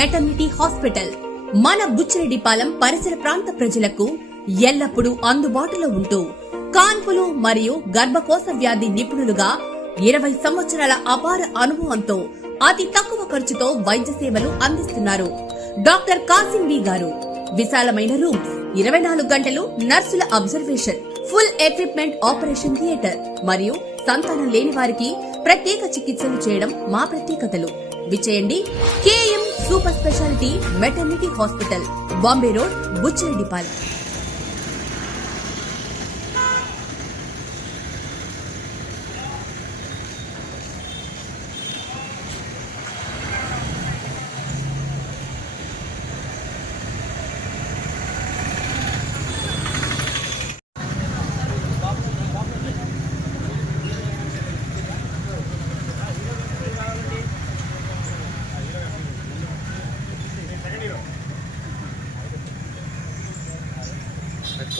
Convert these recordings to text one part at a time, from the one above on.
Maternity hospital మన బుచ్చిరెడ్డిపాలెం పరిసర ప్రాంత ప్రజలకు ఎల్లప్పుడూ అందుబాటులో ఉంటూ కాన్పులు మరియు గర్భకోశ వ్యాధి నిపుణులుగా 20 సంవత్సరాల అపార అనుభవంతో అతి తక్కువ ఖర్చుతో వైద్య సేవలు అందిస్తున్నారు. డాక్టర్ కాసిం బి గారు విశాలమైన రూమ్స్, 24 గంటలు నర్సుల observation, full equipment operation theatre మరియు సంతానం లేని వారికి ప్రత్యేక చికిత్సలు చేయడం మా ప్రత్యేకతలు. విచేయండి KM super speciality maternity hospital, Bombay road, Buchireddipalem.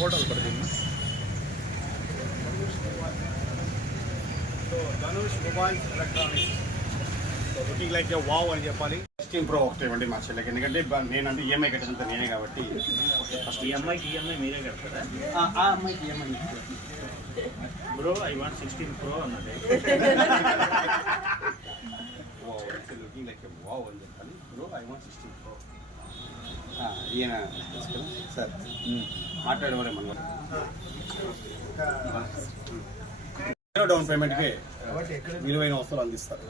Portal పడుతుంది. So Dhanush mobiles electronics, so looking like a wow అని చెప్పాలి. 16 Pro ఒకటి ఇవ్వండి మా చెల్లెకి, ఎందుకంటే నేనంటే ఈఎంఐ కట్టినంత నేనే కాబట్టి. ఫస్ట్ ఈఎంఐ మీరే కడతారా? ఆ అమ్మాయికి EMI bro I want 16 Pro అన్నది. లుకింగ్ లైక్ ఏ వావ్ అని చెప్పాలి. Bro I want 16 Pro. ఈయన సార్ మాట్లాడమని మన డౌన్ పేమెంట్కి విలువైన వస్తువులు అందిస్తారు.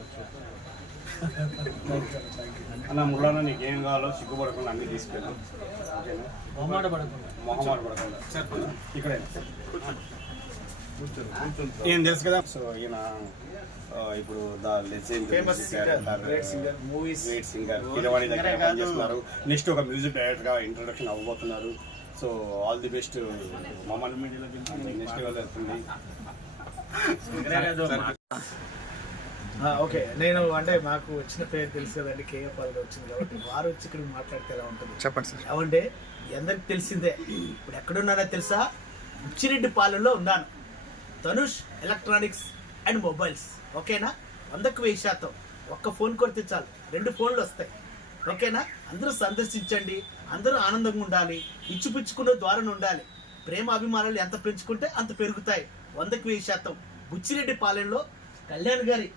అన్న ముళ్ళన్న నీకు ఏం కావాలో సిగ్గుపడకుండా అన్నీ తీసుకెళ్ళు. మొహమాట పడకుండా ఇక్కడే ఏం తెలుసు కదా. సో ఈయన ఇప్పుడు గ్రేట్ సింగర్ కిరవాణి దగ్గర పనిచేస్తున్నారు. నెక్స్ట్ ఒక మ్యూజిక్ డైరెక్టర్ గా ఇంట్రొడక్షన్ అవ్వబోతున్నారు. So all the best. మమ్మల్ని మీడియాలో నెక్స్ట్ లెవెల్ వెళ్తుంది. ఓకే, నేను అంటే మాకు వచ్చిన పేరు తెలుసు కదండి, కేఎఫ్ వాళ్ళకి వచ్చింది కాబట్టి వారు వచ్చి ఇక్కడ మాట్లాడితే ఎలా ఉంటుంది చెప్పండి సార్. ఏమంటే అందరికి తెలిసిందే, ఇప్పుడు ఎక్కడున్నారో తెలుసా? బుచ్చిరెడ్డిపాలెంలో ఉన్నాను. ధనుష్ ఎలక్ట్రానిక్స్ అండ్ మొబైల్స్, ఓకేనా? 100% ఒక్క ఫోన్ కొడితే చాలు 2 ఫోన్లు వస్తాయి, ఓకేనా? అందరూ సందర్శించండి, అందరూ ఆనందంగా ఉండాలి, ఇచ్చిపుచ్చుకునే ద్వారా ఉండాలి. ప్రేమ అభిమానాలు ఎంత పెంచుకుంటే అంత పెరుగుతాయి. 100% బుచ్చిరెడ్డిపాలెంలో కళ్యాణ్ గారి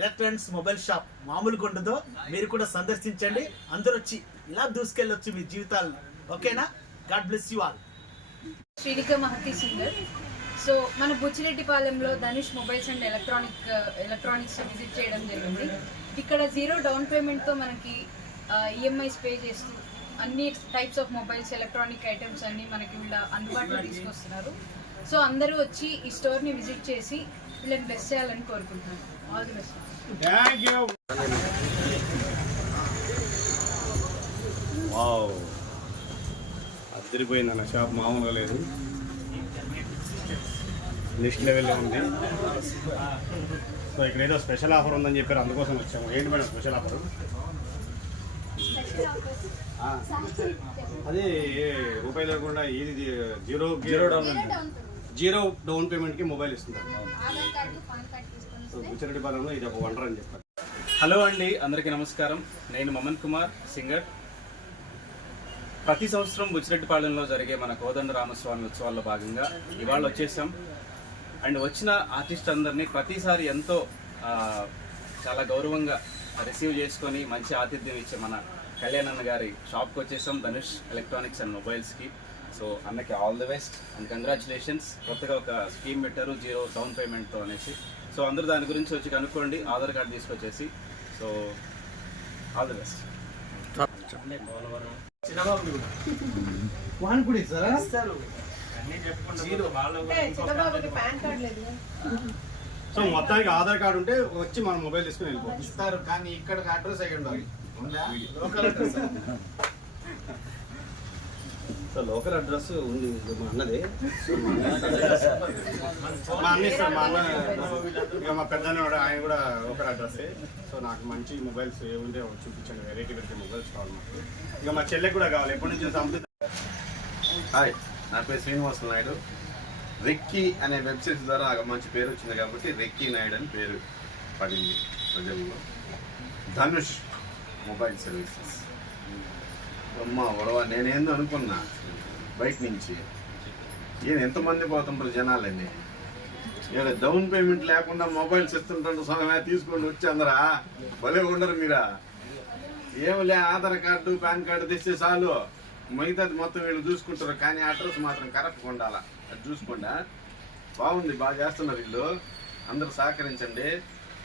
ఎలక్ట్రానిక్స్ మొబైల్ షాప్ మామూలుగా ఉండదో, మీరు కూడా సందర్శించండి. అందరూ వచ్చి ఇలా దూసుకెళ్ళొచ్చు మీ జీవితాలను, ఓకేనా? God bless you all. Srinika Mahathi singer. So మన బుచ్చిరెడ్డిపాలెంలో Dhanush mobiles and electronics visit చేయడం జరిగింది. ఇక్కడ 0 డౌన్ పేమెంట్తో మనకి ఈఎంఐస్ పే చేస్తూ అన్ని types of mobiles, electronic items అన్నీ మనకి వీళ్ళ అందుబాటులో తీసుకొస్తున్నారు. సో అందరూ వచ్చి ఈ స్టోర్ని విజిట్ చేసి వీళ్ళని బ్లెస్ చేయాలని కోరుకుంటున్నాను. All the best. వావ్, అదిరిపోయిందన్న షాప్, మామూలుగా లేదు, నెక్స్ట్ లెవెల్లో ఉంది. సో ఇక్కడ ఏదో స్పెషల్ ఆఫర్ ఉందని చెప్పారు, అందుకోసం వచ్చాము. ఏంటి మేడం స్పెషల్ ఆఫర్? అది రూపాయి లేకుండా ఇది జీరో డౌన్ పేమెంట్కి మొబైల్ ఇస్తున్నారు. సో బుచ్చిరెడ్డిపాలెంలో ఇది ఒక వండర్ అని చెప్పారు. హలో అండి, అందరికీ నమస్కారం. నేను మమన్ కుమార్, సింగర్. ప్రతి సంవత్సరం బుచ్చిరెడ్డిపాలెంలో జరిగే మన కోదండ రామస్వామి ఉత్సవాల్లో భాగంగా ఇవాళ వచ్చేసాం. అండ్ వచ్చిన ఆర్టిస్ట్ అందరినీ ప్రతిసారి ఎంతో చాలా గౌరవంగా రిసీవ్ చేసుకొని మంచి ఆతిథ్యం ఇచ్చే మన కళ్యాణ్ అన్న గారి షాప్కి వచ్చేసాం, ధనుష్ ఎలక్ట్రానిక్స్ అండ్ మొబైల్స్కి. సో అన్నకి all the best and congratulations. కొత్తగా ఒక స్కీమ్ పెట్టారు 0 డౌన్ పేమెంట్తో అనేసి. సో అందరూ దాని గురించి వచ్చి కనుక్కోండి, ఆధార్ కార్డు తీసుకొచ్చేసి. So all the best. So మొత్తానికి ఆధార్ కార్డు ఉంటే వచ్చి మనం మొబైల్ తీసుకుని వెళ్ళిపోతాం. ఇస్తారు, కానీ ఇక్కడ అడ్రస్ అయ్యి సో లోకల్ అడ్రస్ ఉంది మా అన్నది. మా అన్న ఇస్తాడు, మా అన్న ఇక మా పెద్దన్న ఆయన కూడా లోకల్ అడ్రస్సే. సో నాకు మంచి మొబైల్స్ ఏముంటే చూపించండి, వెరైటీ మొబైల్స్ కావాలి మాకు. ఇక మా చెల్లెకి కూడా కావాలి, ఎప్పటి నుంచి సంబంధించి. హాయ్, నా పేరు శ్రీనివాస నాయుడు. రెక్కీ అనే వెబ్ సిరీస్ ద్వారా నాకు మంచి పేరు వచ్చింది కాబట్టి రెక్కీ నాయుడు అని పేరు పడింది ప్రజల్లో. ధనుష్ మొబైల్ సర్వీసెస్ అమ్మా గొడవ నేనేందో అనుకున్నా బయట నుంచి ఈయన ఎంతమంది పోతుంటారు జనాలండి. ఈయన డౌన్ పేమెంట్ లేకుండా మొబైల్స్ ఇస్తుంటారు, సమయమే తీసుకొని వచ్చి అందరా భలే ఉండరు మీరా. ఏమిలే ఆధార్ కార్డు పాన్ కార్డు తెస్తే చాలు, మిగతాది మొత్తం వీళ్ళు చూసుకుంటారు. కానీ అడ్రస్ మాత్రం కరెక్ట్గా ఉండాలా, అది చూసుకోండి. బాగుంది, బాగా చేస్తున్నారు వీళ్ళు. అందరూ సహకరించండి,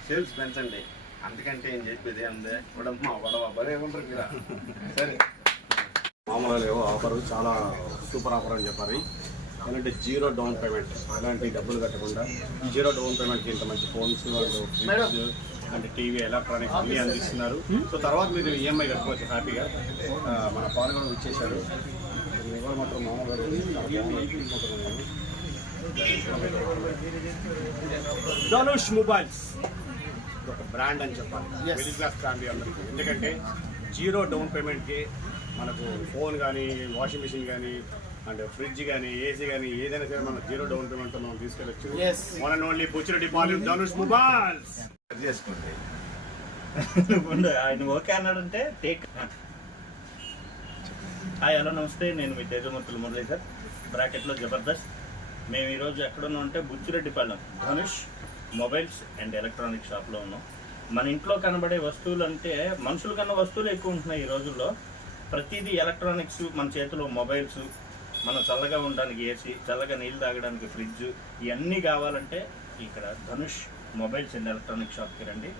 సేల్స్ పెంచండి. అందుకంటే ఏం చెప్పేది ఏముంది, ఉడమ్మా గొడవ భలే ఉంటారు మీరా. సరే, మామూలుగా లేవు ఆఫర్, చాలా సూపర్ ఆఫర్ అని చెప్పారు. ఎందుకంటే 0 డౌన్ పేమెంట్, అలాంటి డబ్బులు కట్టకుండా 0 డౌన్ పేమెంట్కి ఇంత మంచి ఫోన్స్ అండ్ ఫ్రిడ్జ్ అంటే టీవీ ఎలక్ట్రానిక్స్ అన్నీ అందిస్తున్నారు. సో తర్వాత మీరు ఈఎంఐ కట్టుకోవచ్చు హ్యాపీగా. మన పాలు కూడా ఇచ్చేశారు. ఎవరు మాత్రం మామూలుగా ధనుష్ మొబైల్స్ ఒక బ్రాండ్ అని చెప్పాలి, మిడిల్ క్లాస్ ఫ్యామిలీ అందరికీ. ఎందుకంటే 0 డౌన్ పేమెంట్కి మనకు ఫోన్ కానీ, వాషింగ్ మిషన్ కానీ, అండ్ ఫ్రిడ్జ్ కానీ, ఏసీ కానీ ఏదైనా సరే మనం 0 డౌన్ పేమెంట్తో మనం తీసుకెళ్ళచ్చు. One and only Buchireddipalem Dhanush mobiles. చేసుకోండి. ఆయన ఓకే అన్నాడంటే టేక్. హాయ్, హలో, నమస్తే. నేను మీ తేజమూర్తులు మురళీధర్, బ్రాకెట్లో జబర్దస్త్. మేము ఈరోజు ఎక్కడున్నాం అంటే Buchireddypalem Dhanush mobiles and electronic షాప్లో ఉన్నాం. మన ఇంట్లో కనబడే వస్తువులు అంటే మనుషుల కన్నా వస్తువులు ఎక్కువ ఉంటున్నాయి ఈ రోజుల్లో. ప్రతిదీ ఎలక్ట్రానిక్స్, మన చేతిలో మొబైల్స్, మనం చల్లగా ఉండడానికి ఏసీ, చల్లగా నీళ్ళు తాగడానికి ఫ్రిడ్జ్, ఇవన్నీ కావాలంటే ఇక్కడ ధనుష్ మొబైల్స్ అండ్ ఎలక్ట్రానిక్ షాప్కి రండి.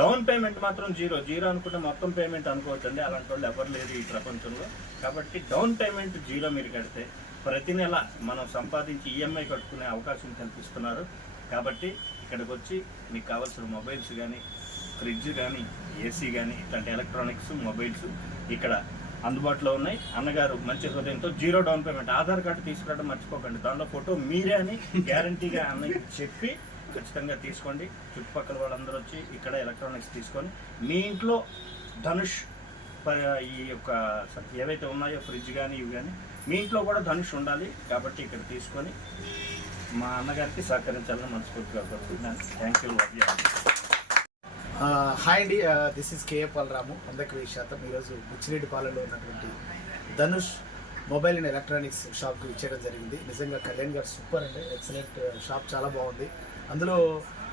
డౌన్ పేమెంట్ మాత్రం 0 అనుకుంటే మొత్తం పేమెంట్ అనుకోవచ్చండి. అలాంటి వాళ్ళు ఎవరు లేరు ఈ ప్రపంచంలో. కాబట్టి డౌన్ పేమెంట్ 0 మీరు కడితే ప్రతి నెల మనం సంపాదించి ఈఎంఐ కట్టుకునే అవకాశం కల్పిస్తున్నారు. కాబట్టి ఇక్కడికి వచ్చి మీకు కావాల్సిన మొబైల్స్ కానీ, ఫ్రిడ్జ్ కానీ, ఏసీ కానీ, ఇట్లాంటి ఎలక్ట్రానిక్స్ మొబైల్స్ ఇక్కడ అందుబాటులో ఉన్నాయి. అన్నగారు మంచి హృదయంతో 0 డౌన్ పేమెంట్, ఆధార్ కార్డు తీసుకురావడం మర్చిపోకండి, దానిలో ఫోటో మీరే అని గ్యారంటీగా అన్నయ్య చెప్పి ఖచ్చితంగా తీసుకోండి. చుట్టుపక్కల వాళ్ళందరూ వచ్చి ఇక్కడ ఎలక్ట్రానిక్స్ తీసుకొని మీ ఇంట్లో ధనుష్ ఈ యొక్క ఏవైతే ఉన్నాయో ఫ్రిడ్జ్ కానీ ఇవి కానీ మీ ఇంట్లో కూడా ధనుష్ ఉండాలి. కాబట్టి ఇక్కడ తీసుకొని మా అన్నగారికి సహకరించాలని మనస్ఫూర్తిగా కోరుకుంటున్నాను. Thank you. హాయ్ అండి, దిస్ ఇస్ కేఏ పాలరాము, 100%. ఈరోజు బుచ్చిరెడ్డిపాలెంలో ఉన్నటువంటి ధనుష్ మొబైల్ అండ్ ఎలక్ట్రానిక్స్ షాప్కి ఇచ్చేయడం జరిగింది. నిజంగా కళ్యాణ్ గారు సూపర్ అండి, ఎక్సలెంట్ షాప్, చాలా బాగుంది. అందులో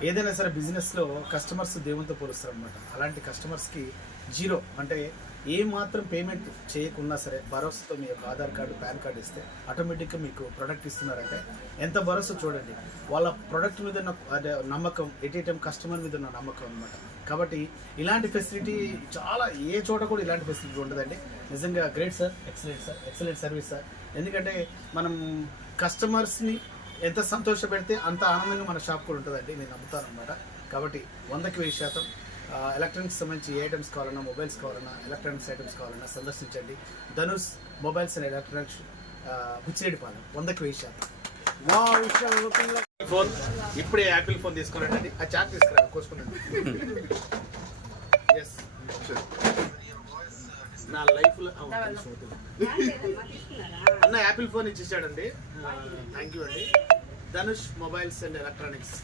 ఏదైనా సరే బిజినెస్లో కస్టమర్స్ దేవునితో పోలుస్తారు అనమాట. అలాంటి కస్టమర్స్కి 0 అంటే ఏ మాత్రం పేమెంట్ చేయకున్నా సరే భరోసాతో మీ యొక్క ఆధార్ కార్డు, పాన్ కార్డు ఇస్తే ఆటోమేటిక్గా మీకు ప్రోడక్ట్ ఇస్తున్నారంటే ఎంత భరోసా చూడండి. వాళ్ళ ప్రోడక్ట్ మీద ఉన్న నమ్మకం, ఎట్ కస్టమర్ మీద ఉన్న నమ్మకం అనమాట. కాబట్టి ఇలాంటి ఫెసిలిటీ చాలా ఏ చోట కూడా ఇలాంటి ఫెసిలిటీ ఉండదండి. నిజంగా great sir, excellent service sir. ఎందుకంటే మనం కస్టమర్స్ని ఎంత సంతోష పెడితే అంత ఆనందంగా మన షాప్ కూడా ఉంటుందండి, నేను నమ్ముతాను అనమాట. కాబట్టి 100% ఎలక్ట్రానిక్స్ సంబంధించి ఏ ఐటమ్స్ కావాలన్నా, మొబైల్స్ కావాలన్నా, ఎలక్ట్రానిక్స్ ఐటమ్స్ కావాలన్నా సందర్శించండి. Dhanush mobiles and electronics Buchireddypalem 100%. Phone ఇప్పుడే యాపిల్ ఫోన్ తీసుకున్నానండి. ఆ చాట్ తీసుకురా కోసుకున్నాను. ఎస్, నా లైఫ్లో అన్న యాపిల్ ఫోన్ ఇచ్చేసాడండి. థ్యాంక్ యూ అండి. Dhanush mobiles and electronics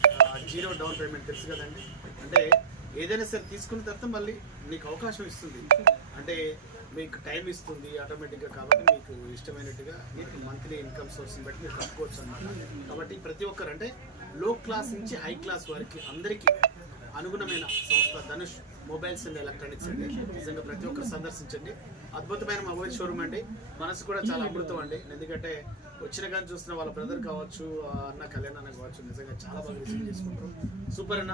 0 down payment, తెలుసు కదండి. అంటే ఏదైనా సరే తీసుకున్న తర్వాత మళ్ళీ మీకు అవకాశం ఇస్తుంది, అంటే మీకు టైం ఇస్తుంది ఆటోమేటిక్గా. కాబట్టి మీకు ఇష్టమైనట్టుగా మీకు మంత్లీ ఇన్కమ్ సోర్స్ని బట్టి మీరు కట్టుకోవచ్చు అన్నమాట. కాబట్టి ప్రతి ఒక్కరు అంటే లో క్లాస్ నుంచి హై క్లాస్ వారికి అందరికీ అనుగుణమైన సంస్థ ధనుష్ మొబైల్స్ అండ్ ఎలక్ట్రానిక్స్ అండి. నిజంగా ప్రతి ఒక్కరు సందర్శించండి. అద్భుతమైన మొబైల్ షోరూమ్ అండి. మనసు కూడా చాలా అమృతం అండి. ఎందుకంటే వచ్చిన కానీ చూస్తున్న వాళ్ళ బ్రదర్ కావచ్చు, అన్న కళ్యాణ్ అన్న కావచ్చు, నిజంగా చాలా బాగా రిసీవ్ చేసుకుంటారు. సూపర్ అన్న.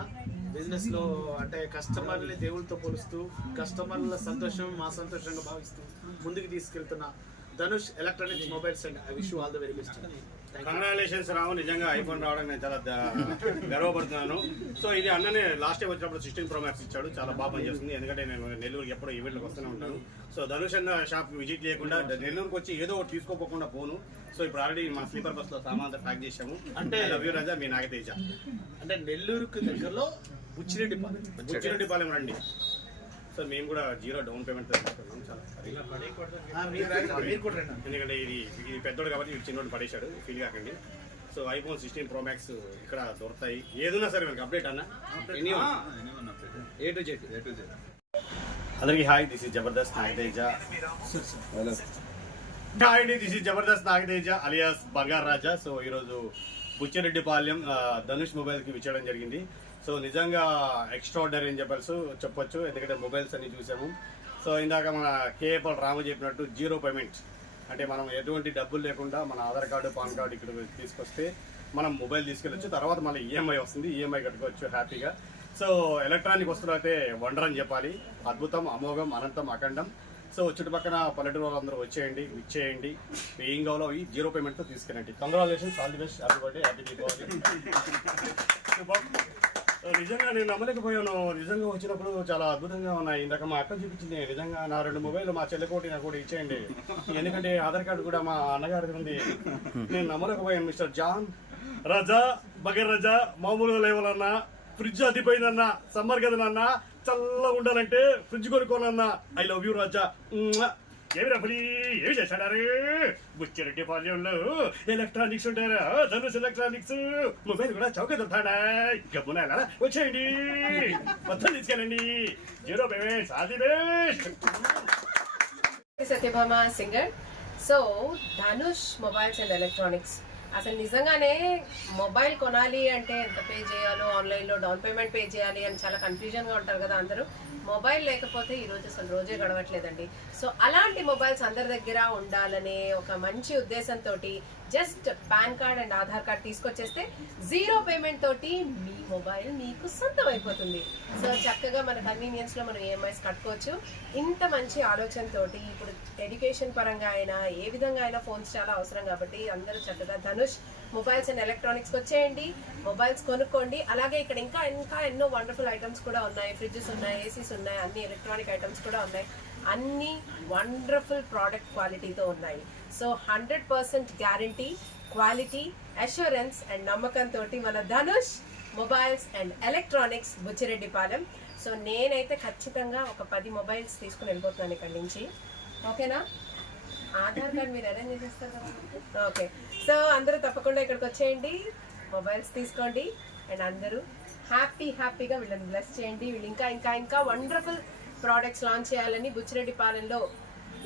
బిజినెస్లో అంటే కస్టమర్ని దేవుళ్ళతో పోలుస్తూ కస్టమర్ల సంతోషం మా సంతోషంగా భావిస్తూ ముందుకు తీసుకెళ్తున్న Dhanush electronics mobiles and I wish you all the very best. Congratulations Rao, నిజంగా ఐఫోన్ రావడానికి నేను చాలా గర్వపడుతున్నాను. సో ఇది అన్ననే లాస్ట్ టైం వచ్చినప్పుడు 16 Pro Max ఇచ్చాడు, చాలా బాగా పనిచేస్తుంది. ఎందుకంటే నేను నెల్లూరుకి ఎప్పుడో ఈవెంట్లకు వస్తూనే ఉంటాను. సో ధనుష్ అన్న షాప్ విజిట్ చేయకుండా నెల్లూరుకి వచ్చి ఏదో ఒకటి తీసుకోకుండా పోను. సో ఇప్పుడు ఆల్రెడీ మా స్లీపర్ బస్లో సామాన్ ప్యాక్ చేసాము. అంటే లవ్ యూ రాజా, మీ నాగతేజ. అంటే నెల్లూరుకు దగ్గరలో బుచ్చిరెడ్డిపాలెం రండి. సో మేము కూడా 0 డౌన్ పేమెంట్ తీసుకున్నాం. ఎందుకంటే ఇది పెద్దోడు కాబట్టి ఇది చిన్నోడు పడేశాడు, ఫీల్ కాకండి. సో ఐఫోన్ 16 Pro Max ఇక్కడ దొరుకుతాయి. ఏదైనా సరే మనకి అప్డేట్ అన్న, ఏ టు జెడ్. అందరికీ hi, this is Jabardasth Nagateja. Hi అండి, this is Jabardasth Nagateja alias Bangaru Raja. So ఈరోజు బుచ్చిరెడ్డిపాలెం ధనుష్ మొబైల్కి విచ్చేయడం జరిగింది. సో నిజంగా ఎక్స్ట్రాడనరీ అని చెప్పొచ్చు, ఎందుకంటే మొబైల్స్ అన్ని చూసాము. సో ఇందాక మన కేఏపల్ రాము చెప్పినట్టు 0 పేమెంట్, అంటే మనం ఎటువంటి డబ్బులు లేకుండా మన ఆధార్ కార్డు పాన్ కార్డు ఇక్కడ తీసుకొస్తే మనం మొబైల్ తీసుకెళ్ళొచ్చు. తర్వాత మళ్ళీ ఈఎంఐ వస్తుంది, ఈఎంఐ కట్టుకోవచ్చు హ్యాపీగా. సో ఎలక్ట్రానిక్ వస్తువులు అయితే వండర్ అని చెప్పాలి. అద్భుతం, అమోఘం, అనంతం, అఖండం. సో చుట్టుపక్కల పల్లెటూరు వాళ్ళందరూ వచ్చేయండి, విచ్చేయండి. ఏం కావాలో ఈ 0 పేమెంట్తో తీసుకెళ్ళండి. Congratulations, all the best, happy birthday, happy Deepavali. నిజంగా నేను నమ్మలేకపోయాను. నిజంగా వచ్చినప్పుడు చాలా అద్భుతంగా ఉన్నాయి. ఇందాక మా అక్క చూపించింది. నిజంగా నా 2 మొబైల్ మా చెల్లెకోటి నాకు కూడా ఇచ్చేయండి, ఎందుకంటే ఆధార్ కార్డు కూడా మా అన్నగారికి ఉంది. నేను నమ్మలేకపోయాను. మిస్టర్ జాన్ రాజా, బగర్ రాజా, మామూలుగా లేవాలన్నా, ఫ్రిడ్జ్ అదిపోయిందన్నా, సమ్మర్ కదనన్నా, చల్లగా ఉండాలంటే ఫ్రిడ్జ్ కొనుక్కోనన్నా. ఐ లవ్ యూ రాజా. ఏమి రఫలీ, ఏమి చేశాడారు? బుచ్చిరెడ్డిపాలెంలో ఎలక్ట్రానిక్స్ ఉంటారా? ధనుష్ ఎలక్ట్రానిక్స్ మొబైల్ కూడా చౌక దొరుకుతాడా? గమ్మున వచ్చేయండి, మొత్తం తీసుకెళ్ళండి. 0 payments, all the best. Satyabhama singer. So Dhanush mobiles and electronics, అసలు నిజంగానే మొబైల్ కొనాలి అంటే ఎంత పే చేయాలో, ఆన్లైన్లో డౌన్ పేమెంట్ పే చేయాలి అని చాలా కన్ఫ్యూజన్గా ఉంటారు కదా అందరూ. మొబైల్ లేకపోతే ఈరోజు అసలు రోజే గడవట్లేదండి. సో అలాంటి మొబైల్స్ అందరి దగ్గర ఉండాలనే ఒక మంచి ఉద్దేశంతో just PAN card and Aadhaar card తీసుకొచ్చేస్తే 0 పేమెంట్ తోటి మీ మొబైల్ మీకు సొంతం అయిపోతుంది. సో చక్కగా మన కన్వీనియన్స్లో మనం ఈఎంఐస్ కట్టుకోవచ్చు. ఇంత మంచి ఆలోచనతోటి ఇప్పుడు ఎడ్యుకేషన్ పరంగా అయినా ఏ విధంగా అయినా ఫోన్స్ చాలా అవసరం కాబట్టి అందరూ చక్కగా ధనుష్ మొబైల్స్ అండ్ ఎలక్ట్రానిక్స్కి వచ్చేయండి, మొబైల్స్ కొనుక్కోండి. అలాగే ఇక్కడ ఇంకా ఎన్నో వండర్ఫుల్ ఐటమ్స్ కూడా ఉన్నాయి. ఫ్రిడ్జెస్ ఉన్నాయి, ఏసీస్ ఉన్నాయి, అన్ని ఎలక్ట్రానిక్ ఐటమ్స్ కూడా ఉన్నాయి. అన్ని వండర్ఫుల్ ప్రోడక్ట్ క్వాలిటీతో ఉన్నాయి. So 100% guarantee, quality, assurance and నమ్మకంతో మన Dhanush mobiles and electronics Buchireddypalem. So నేనైతే ఖచ్చితంగా ఒక 10 మొబైల్స్ తీసుకుని వెళ్ళిపోతున్నాను ఇక్కడి నుంచి. ఓకేనా? ఆధార్ కార్డ్ మీరు అరేంజ్ చేసేస్తారు కదా? ఓకే. సో అందరూ తప్పకుండా ఇక్కడికి వచ్చేయండి, మొబైల్స్ తీసుకోండి అండ్ అందరూ హ్యాపీగా వీళ్ళని బ్లెస్ చేయండి. వీళ్ళు ఇంకా వండర్ఫుల్ ప్రోడక్ట్స్ లాంచ్ చేయాలని, బుచ్చిరెడ్డిపాలెంలో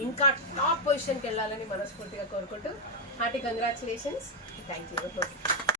ఇంకా టాప్ పొజిషన్కి వెళ్ళాలని మనస్ఫూర్తిగా కోరుకుంటూ హార్టీ కంగ్రాచులేషన్స్. Thank you.